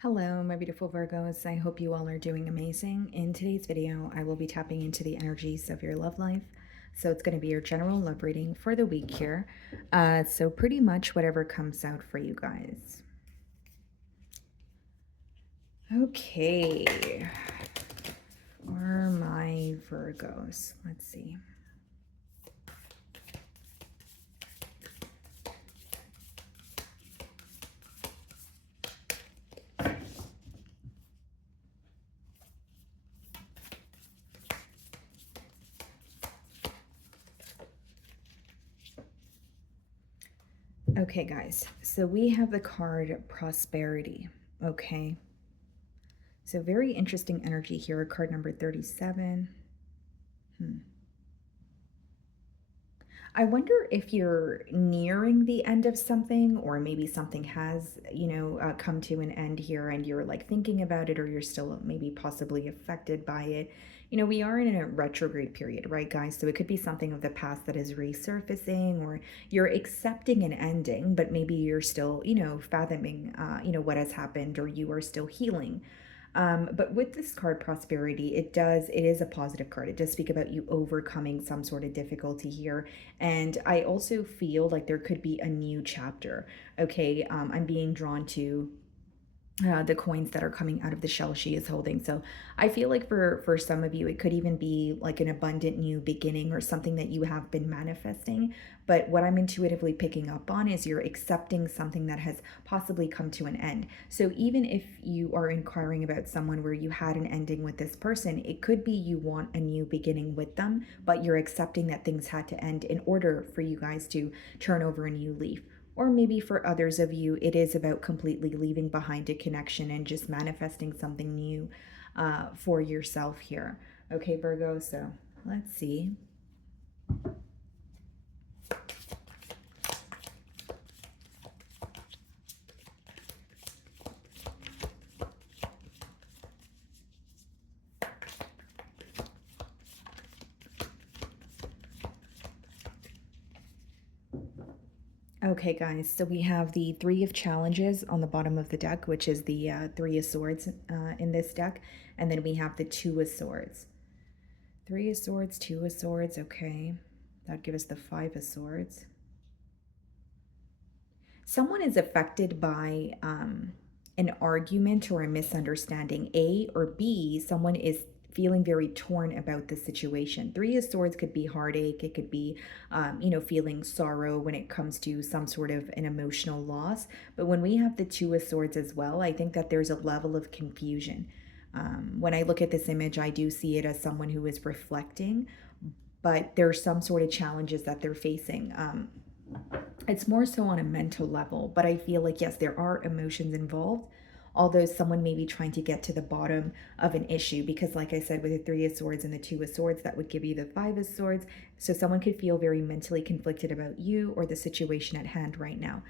Hello, my beautiful Virgos. I hope you all are doing amazing. In today's video, I will be tapping into the energies of your love life. So it's going to be your general love reading for the week here. So pretty much whatever comes out for you guys. Okay. For my Virgos, let's see. Okay, guys, so we have the card Prosperity, okay? So very interesting energy here, card number 37. I wonder if you're nearing the end of something, or maybe something has, come to an end here and you're like thinking about it, or you're still maybe possibly affected by it. We are in a retrograde period, right, guys? So it could be something of the past that is resurfacing, or you're accepting an ending, but maybe you're still, fathoming, what has happened, or you are still healing. But with this card, Prosperity, it is a positive card. It does speak about you overcoming some sort of difficulty here. And I also feel like there could be a new chapter. Okay, I'm being drawn to the coins that are coming out of the shell she is holding. So I feel like for some of you, it could even be like an abundant new beginning or something that you have been manifesting. But what I'm intuitively picking up on is you're accepting something that has possibly come to an end. So even if you are inquiring about someone where you had an ending with this person, it could be you want a new beginning with them, but you're accepting that things had to end in order for you guys to turn over a new leaf. Or maybe for others of you, it is about completely leaving behind a connection and just manifesting something new for yourself here. Okay, Virgo, so let's see. Okay, guys, so we have the Three of Challenges on the bottom of the deck, which is the Three of Swords in this deck. And then we have the Two of Swords. Three of Swords, Two of Swords, okay. That'd give us the Five of Swords. Someone is affected by an argument or a misunderstanding, A, or B, someone is feeling very torn about the situation. Three of Swords could be heartache. It could be, feeling sorrow when it comes to some sort of an emotional loss. But when we have the Two of Swords as well, I think that there's a level of confusion. When I look at this image, I do see it as someone who is reflecting, but there's some sort of challenges that they're facing. It's more so on a mental level, but I feel like, yes, there are emotions involved, although someone may be trying to get to the bottom of an issue, because like I said, with the Three of Swords and the Two of Swords, that would give you the Five of Swords. So someone could feel very mentally conflicted about you or the situation at hand right now,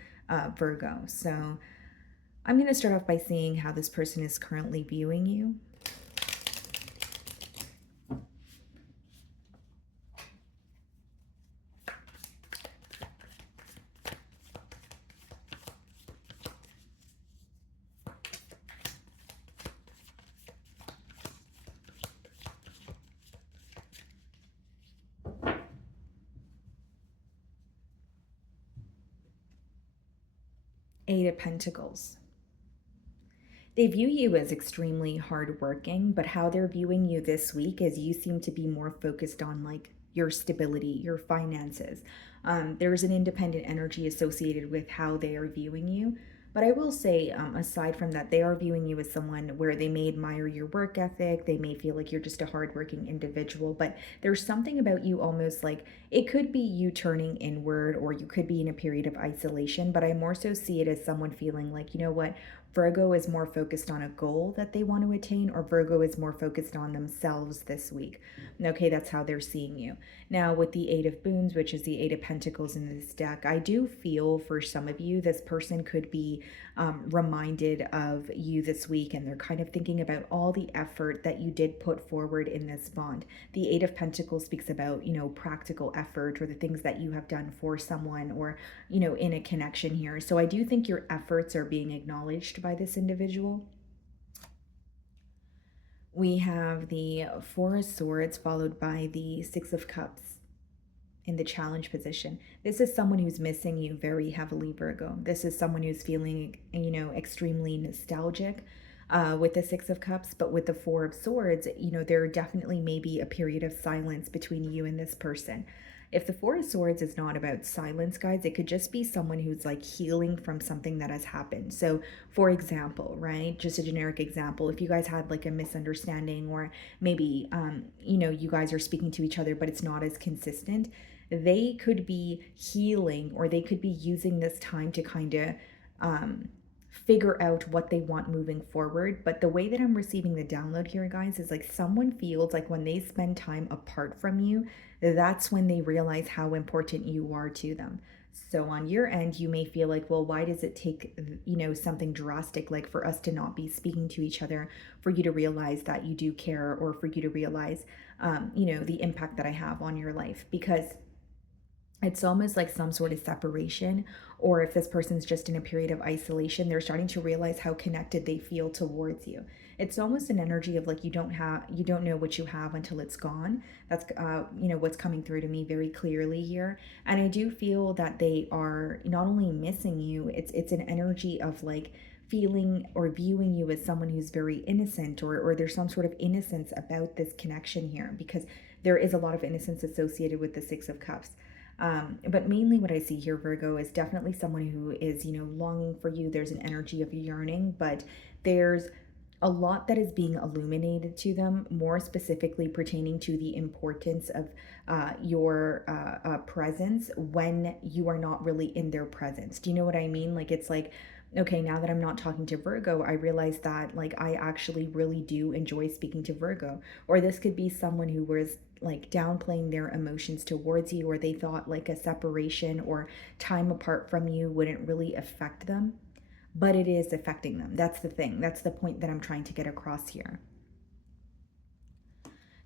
Virgo. So I'm going to start off by seeing how this person is currently viewing you. Eight of Pentacles. They view you as extremely hardworking, but how they're viewing you this week is you seem to be more focused on like your stability, your finances. There's an independent energy associated with how they are viewing you. But I will say, aside from that, they are viewing you as someone where they may admire your work ethic. They may feel like you're just a hardworking individual, but there's something about you almost like it could be you turning inward, or you could be in a period of isolation. But I more so see it as someone feeling like, you know what, Virgo is more focused on a goal that they want to attain, or Virgo is more focused on themselves this week. Okay, that's how they're seeing you. Now, with the Eight of Boons, which is the Eight of Pentacles in this deck, I do feel for some of you, this person could be reminded of you this week, and they're kind of thinking about all the effort that you did put forward in this bond. The Eight of Pentacles speaks about, practical effort, or the things that you have done for someone, or, in a connection here. So I do think your efforts are being acknowledged by this individual. We have the Four of Swords followed by the Six of Cups in the challenge position. This is someone who's missing you very heavily, Virgo. This is someone who's feeling, extremely nostalgic with the Six of Cups, but with the Four of Swords, there definitely may be a period of silence between you and this person. If the Four of Swords is not about silence, guys, it could just be someone who's like healing from something that has happened. So, for example, right, just a generic example, if you guys had like a misunderstanding, or maybe, you guys are speaking to each other, but it's not as consistent, they could be healing, or they could be using this time to kind of um, figure out what they want moving forward. But the way that I'm receiving the download here, guys, is like someone feels like when they spend time apart from you, that's when they realize how important you are to them. So on your end, you may feel like, well, why does it take, something drastic like for us to not be speaking to each other for you to realize that you do care, or for you to realize, the impact that I have on your life? Because it's almost like some sort of separation, or if this person's just in a period of isolation, they're starting to realize how connected they feel towards you. It's almost an energy of like you don't know what you have until it's gone. That's what's coming through to me very clearly here. And I do feel that they are not only missing you, it's an energy of like feeling or viewing you as someone who's very innocent, or there's some sort of innocence about this connection here, because there is a lot of innocence associated with the Six of Cups. But mainly what I see here, Virgo, is definitely someone who is, longing for you. There's an energy of yearning, but there's a lot that is being illuminated to them, more specifically pertaining to the importance of your presence when you are not really in their presence. Do you know what I mean? Like, it's like, okay, now that I'm not talking to Virgo, I realize that like I actually really do enjoy speaking to Virgo. Or this could be someone who was like downplaying their emotions towards you, or they thought like a separation or time apart from you wouldn't really affect them, but it is affecting them. That's the thing. That's the point that I'm trying to get across here.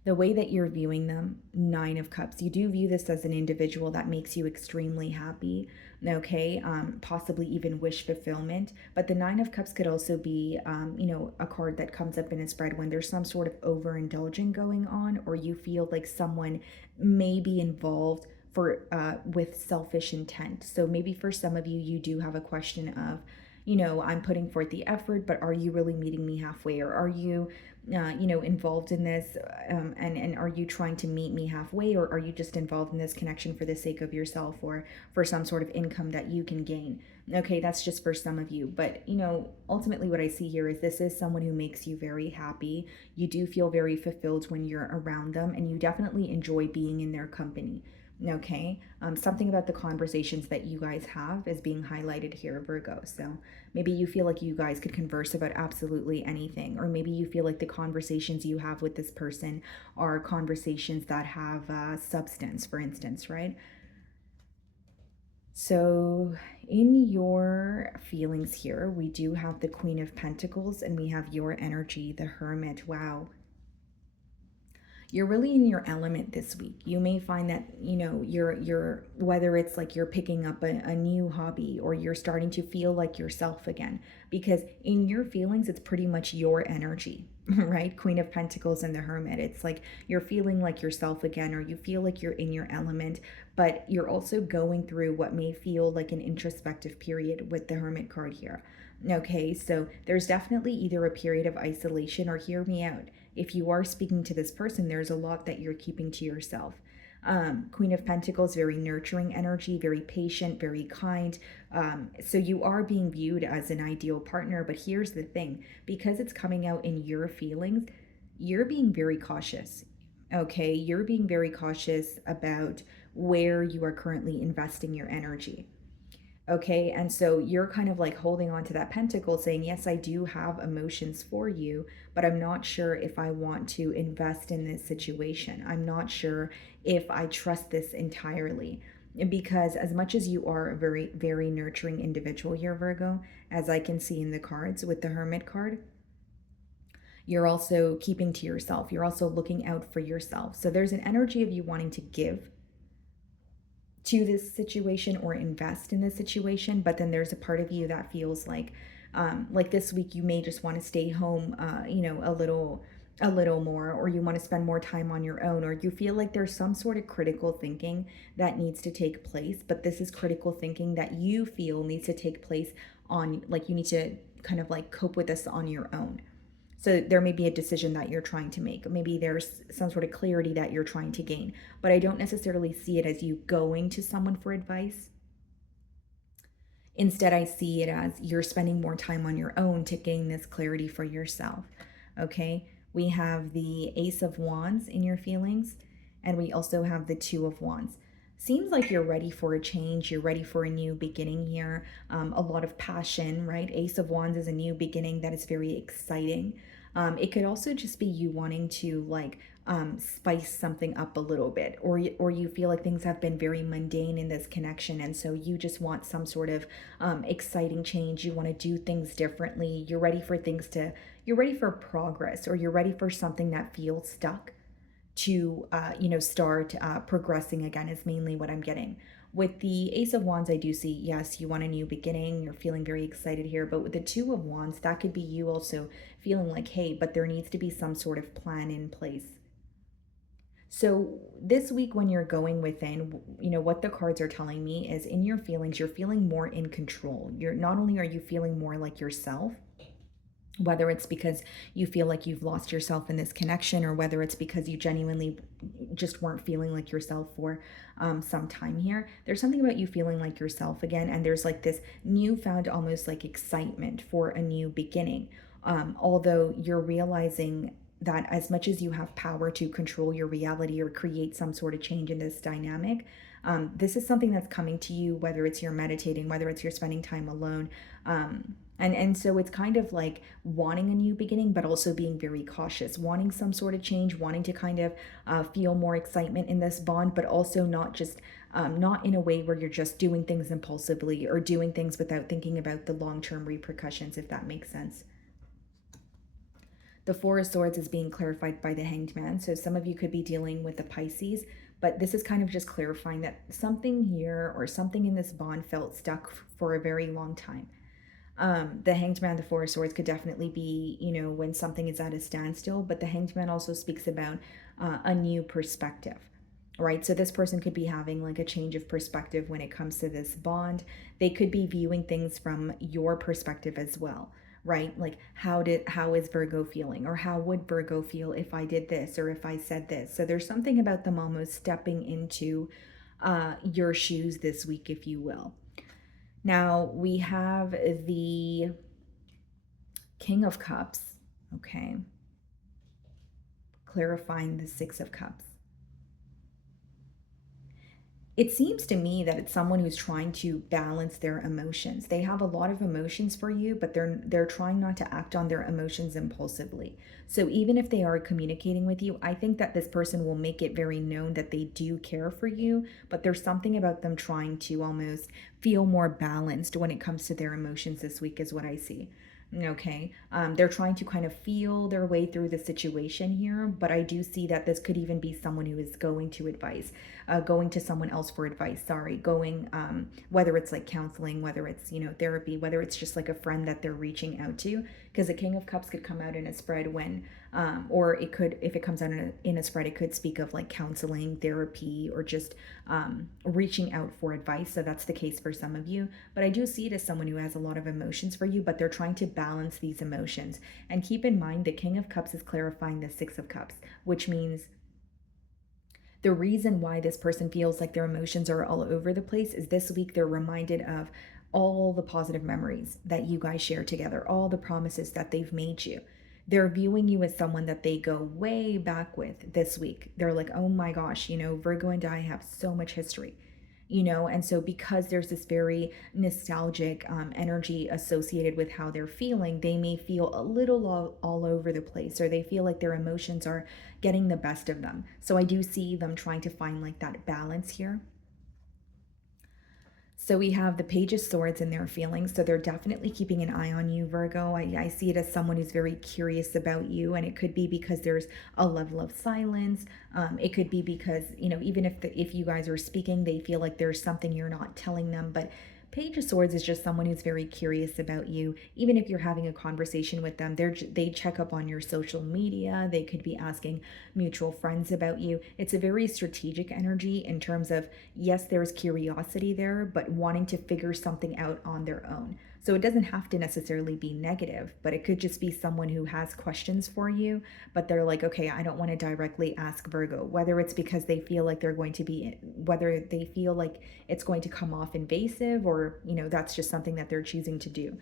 The way that you're viewing them, Nine of Cups, you do view this as an individual that makes you extremely happy, okay? Possibly even wish fulfillment. But the Nine of Cups could also be, a card that comes up in a spread when there's some sort of overindulging going on, or you feel like someone may be involved for with selfish intent. So maybe for some of you, you do have a question of, I'm putting forth the effort, but are you really meeting me halfway? Or are you involved in this, and are you trying to meet me halfway, or are you just involved in this connection for the sake of yourself, or for some sort of income that you can gain? Okay, that's just for some of you, but ultimately what I see here is this is someone who makes you very happy. You do feel very fulfilled when you're around them, and you definitely enjoy being in their company. Okay, something about the conversations that you guys have is being highlighted here, Virgo. So maybe you feel like you guys could converse about absolutely anything, or maybe you feel like the conversations you have with this person are conversations that have substance, for instance, right? So, in your feelings here, we do have the Queen of Pentacles, and we have your energy, the Hermit. Wow, you're really in your element this week. You may find that, you're whether it's like you're picking up a new hobby, or you're starting to feel like yourself again, because in your feelings, it's pretty much your energy, right? Queen of Pentacles and the Hermit. It's like you're feeling like yourself again, or you feel like you're in your element, but you're also going through what may feel like an introspective period with the Hermit card here. Okay, so there's definitely either a period of isolation, or hear me out, if you are speaking to this person, there's a lot that you're keeping to yourself. Queen of Pentacles, very nurturing energy, very patient, very kind. So you are being viewed as an ideal partner. But here's the thing, because it's coming out in your feelings, you're being very cautious. Okay, you're being very cautious about where you are currently investing your energy. Okay, and so you're kind of like holding on to that pentacle, saying, yes, I do have emotions for you, but I'm not sure if I want to invest in this situation. I'm not sure if I trust this entirely. Because as much as you are a very, very nurturing individual here, Virgo, as I can see in the cards with the Hermit card, you're also keeping to yourself. You're also looking out for yourself. So there's an energy of you wanting to give to this situation or invest in this situation, but then there's a part of you that feels like this week you may just want to stay home, a little a little more, or you want to spend more time on your own, or you feel like there's some sort of critical thinking that needs to take place, but this is critical thinking that you feel needs to take place on, like, you need to kind of like cope with this on your own. So there may be a decision that you're trying to make. Maybe there's some sort of clarity that you're trying to gain, but I don't necessarily see it as you going to someone for advice. Instead, I see it as you're spending more time on your own to gain this clarity for yourself. Okay. We have the Ace of Wands in your feelings, and we also have the Two of Wands. Seems like you're ready for a change. You're ready for a new beginning here. A lot of passion, right? Ace of Wands is a new beginning that is very exciting. It could also just be you wanting to like spice something up a little bit, or you feel like things have been very mundane in this connection, and so you just want some sort of exciting change. You want to do things differently. You're ready for progress, or you're ready for something that feels stuck to start progressing again, is mainly what I'm getting. With the Ace of Wands, I do see, yes, you want a new beginning. You're feeling very excited here. But with the Two of Wands, that could be you also feeling like, hey, but there needs to be some sort of plan in place. So this week, when you're going within, what the cards are telling me is, in your feelings, you're feeling more in control. You're not only are you feeling more like yourself, whether it's because you feel like you've lost yourself in this connection, or whether it's because you genuinely just weren't feeling like yourself for some time here. There's something about you feeling like yourself again, and there's like this newfound almost like excitement for a new beginning. Although you're realizing that as much as you have power to control your reality or create some sort of change in this dynamic, this is something that's coming to you, whether it's you're meditating, whether it's you're spending time alone. And so it's kind of like wanting a new beginning, but also being very cautious, wanting some sort of change, wanting to kind of feel more excitement in this bond, but also not just not in a way where you're just doing things impulsively or doing things without thinking about the long-term repercussions, if that makes sense. The Four of Swords is being clarified by the Hanged Man. So some of you could be dealing with the Pisces, but this is kind of just clarifying that something here or something in this bond felt stuck for a very long time. The Hanged Man, the Four of Swords could definitely be, when something is at a standstill, but the Hanged Man also speaks about a new perspective, right? So this person could be having like a change of perspective when it comes to this bond. They could be viewing things from your perspective as well, right? Like how is Virgo feeling, or how would Virgo feel if I did this or if I said this? So there's something about them almost stepping into your shoes this week, if you will. Now we have the King of Cups, okay, clarifying the Six of Cups. It seems to me that it's someone who's trying to balance their emotions. They have a lot of emotions for you, but they're trying not to act on their emotions impulsively. So even if they are communicating with you, I think that this person will make it very known that they do care for you, but there's something about them trying to almost feel more balanced when it comes to their emotions this week, is what I see. Okay. They're trying to kind of feel their way through the situation here, but I do see that this could even be someone who is going to advice, going to someone else for advice. Sorry, going, whether it's like counseling, whether it's, therapy, whether it's just like a friend that they're reaching out to, because the King of Cups could come out in a spread when, or it could, if it comes out in a spread, it could speak of like counseling, therapy, or just reaching out for advice. So that's the case for some of you. But I do see it as someone who has a lot of emotions for you, but they're trying to balance these emotions. And keep in mind, the King of Cups is clarifying the Six of Cups, which means the reason why this person feels like their emotions are all over the place is this week they're reminded of all the positive memories that you guys share together, all the promises that they've made you. They're viewing you as someone that they go way back with this week. They're like, oh my gosh, Virgo and I have so much history. And so because there's this very nostalgic energy associated with how they're feeling, they may feel a little all over the place, or they feel like their emotions are getting the best of them. So I do see them trying to find like that balance here. So we have the Page of Swords in their feelings. So they're definitely keeping an eye on you, Virgo. I see it as someone who's very curious about you. And it could be because there's a level of silence. It could be because, even if you guys are speaking, they feel like there's something you're not telling them. But Page of Swords is just someone who's very curious about you. Even if you're having a conversation with them, they check up on your social media. They could be asking mutual friends about you. It's a very strategic energy in terms of, yes, there's curiosity there, but wanting to figure something out on their own. So it doesn't have to necessarily be negative, but it could just be someone who has questions for you, but they're like, okay, I don't want to directly ask Virgo, whether it's because they feel like they're going to be, whether they feel like it's going to come off invasive, or, that's just something that they're choosing to do.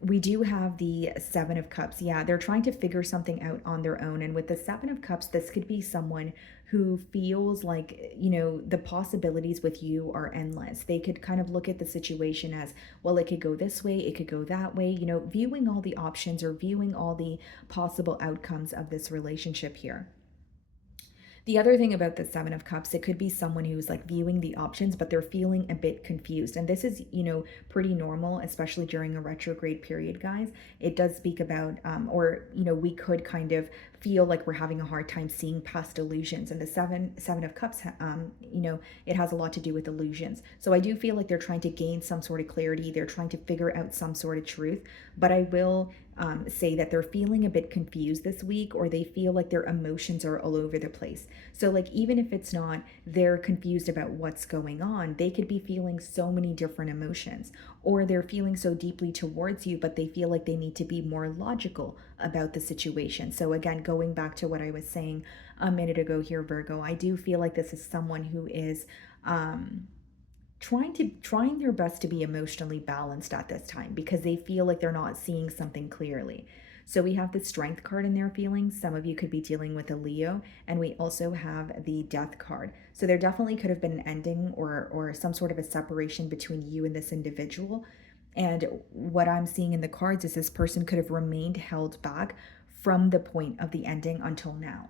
We do have the Seven of Cups. Yeah, they're trying to figure something out on their own. And with the Seven of Cups, this could be someone who feels like, the possibilities with you are endless. They could kind of look at the situation as, well, it could go this way, it could go that way, viewing all the options or viewing all the possible outcomes of this relationship here. The other thing about the Seven of Cups, it could be someone who's like viewing the options, but they're feeling a bit confused. And this is, pretty normal, especially during a retrograde period, guys. It does speak about, we could kind of feel like we're having a hard time seeing past illusions. And the Seven of Cups, it has a lot to do with illusions. So I do feel like they're trying to gain some sort of clarity. They're trying to figure out some sort of truth. But I will say that they're feeling a bit confused this week, or they feel like their emotions are all over the place. So, like, even if it's not they're confused about what's going on, they could be feeling so many different emotions, or they're feeling so deeply towards you, but they feel like they need to be more logical about the situation. So, again, going back to what I was saying a minute ago here, Virgo, I do feel like this is someone who is trying their best to be emotionally balanced at this time, because they feel like they're not seeing something clearly. So we have the Strength card in their feelings. Some of you could be dealing with a Leo, and we also have the Death card. So there definitely could have been an ending, or some sort of a separation between you and this individual. And what I'm seeing in the cards is this person could have remained held back from the point of the ending until now.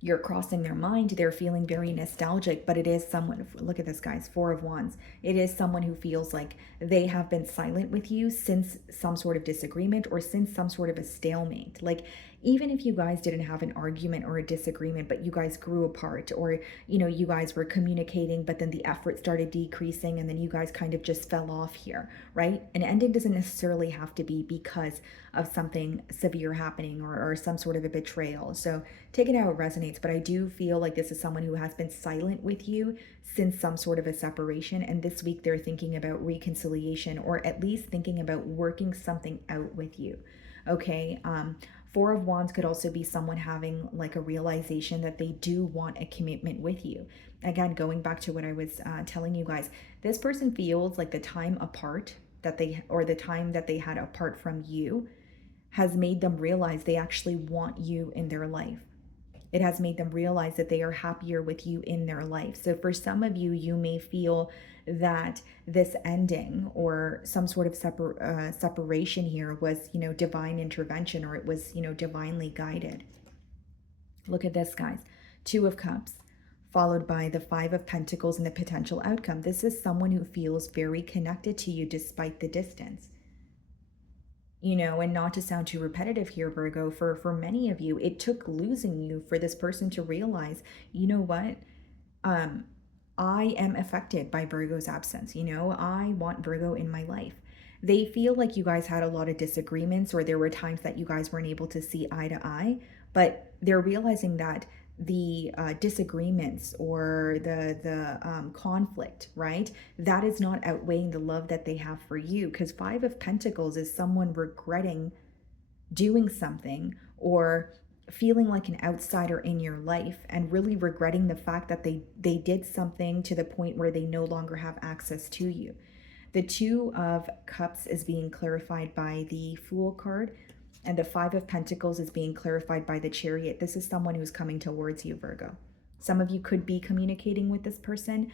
You're crossing their mind, they're feeling very nostalgic, but it is someone, look at this, guys, Four of Wands. It is someone who feels like they have been silent with you since some sort of disagreement, or since some sort of a stalemate. Like, even if you guys didn't have an argument or a disagreement, but you guys grew apart, or, you guys were communicating, but then the effort started decreasing, and then you guys kind of just fell off here, right? An ending doesn't necessarily have to be because of something severe happening, or some sort of a betrayal. So take it how it resonates, but I do feel like this is someone who has been silent with you since some sort of a separation, and this week they're thinking about reconciliation, or at least thinking about working something out with you. Okay. Four of Wands could also be someone having like a realization that they do want a commitment with you. Again, going back to what I was telling you guys, this person feels like the time apart that or the time that they had apart from you has made them realize they actually want you in their life. It has made them realize that they are happier with you in their life. So for some of you, you may feel that this ending, or some sort of separation here was, divine intervention, or it was, divinely guided. Look at this, guys. Two of Cups, followed by the Five of Pentacles and the potential outcome. This is someone who feels very connected to you despite the distance. And not to sound too repetitive here, Virgo, for many of you, it took losing you for this person to realize, you know what? I am affected by Virgo's absence. I want Virgo in my life. They feel like you guys had a lot of disagreements, or there were times that you guys weren't able to see eye to eye, but they're realizing that the disagreements, or the conflict, right, that is not outweighing the love that they have for you. Because Five of Pentacles is someone regretting doing something, or feeling like an outsider in your life, and really regretting the fact that they did something to the point where they no longer have access to you. The Two of Cups is being clarified by the Fool card, and the Five of Pentacles is being clarified by the Chariot. This is someone who's coming towards you, Virgo. Some of you could be communicating with this person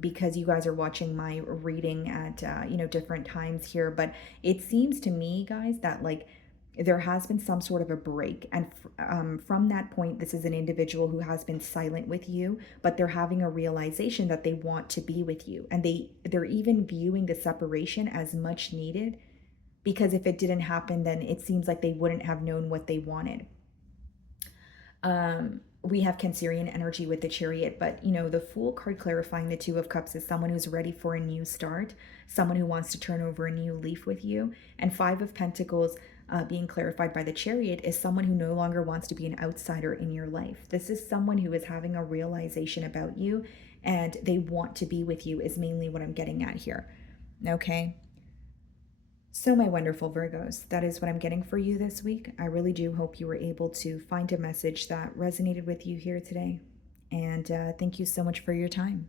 because you guys are watching my reading at different times here. But it seems to me, guys, that like there has been some sort of a break, and from that point, this is an individual who has been silent with you, but they're having a realization that they want to be with you, and they're even viewing the separation as much needed, because if it didn't happen, then it seems like they wouldn't have known what they wanted. we have Cancerian energy with the Chariot, but the Fool card clarifying the Two of Cups is someone who's ready for a new start, someone who wants to turn over a new leaf with you. And Five of Pentacles being clarified by the Chariot is someone who no longer wants to be an outsider in your life. This is someone who is having a realization about you and they want to be with you, is mainly what I'm getting at here. Okay. So, my wonderful Virgos, that is what I'm getting for you this week. I really do hope you were able to find a message that resonated with you here today. And thank you so much for your time.